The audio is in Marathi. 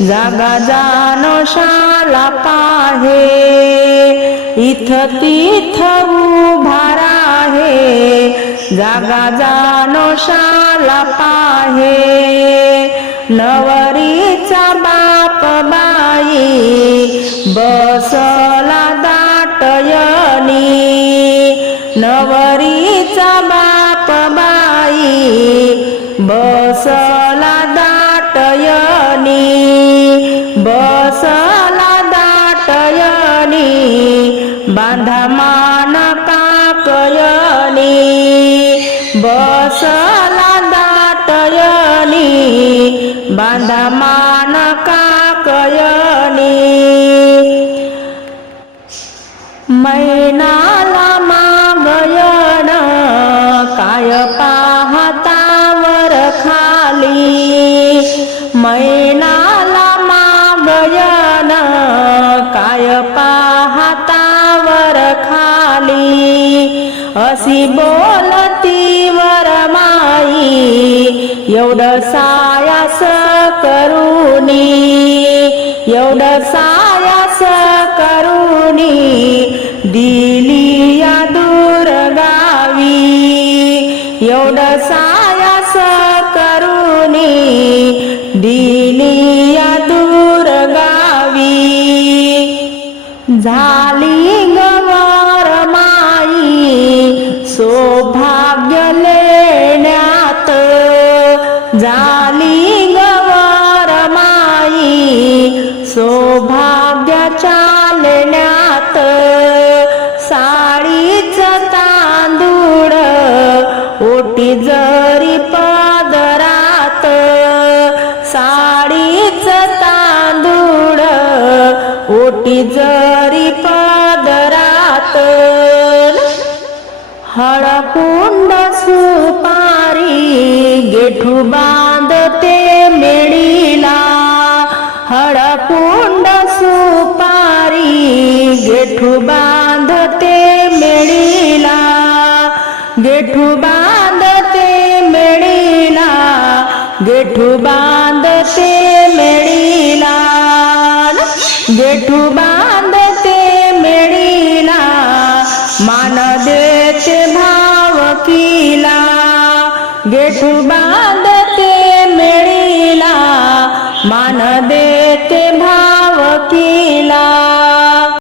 जागा जानो शाला पाहे. इथ तिथ उभारा आहे जागा जानो शाला पाहे. नवरीचा बाप बाई बसला दाटयनी. नवरीचा बाप बाई बसला दाटयनी. बांधा मान काकयनी बसला दाटयनी बांधा मान काकयनी मैनाला मागयण काय पाहतावर खाली. मै अशी बोलती वरमाई एवढं सायास करुणी एवढं सायास करुणी दिली या दुर्गावी एवढं सायास करुणी दिली या दुर्गावी झा झाली गवर माई सौभाग्याच्या लेण्यात. साडीच तांदूळ ओटी जरी पदरात. साडीच तांदूळ ओटी जरी पदरात. हळकुंड सूप गेठू बांधते मेळीला हळकुंड सुपारी गेठू बांधते मेळीला गेठू बांधते मेळीला गेठू बांधते मेळीला गेठू बांधते मेळीला मान देते भा गेठू बांधते मेळीला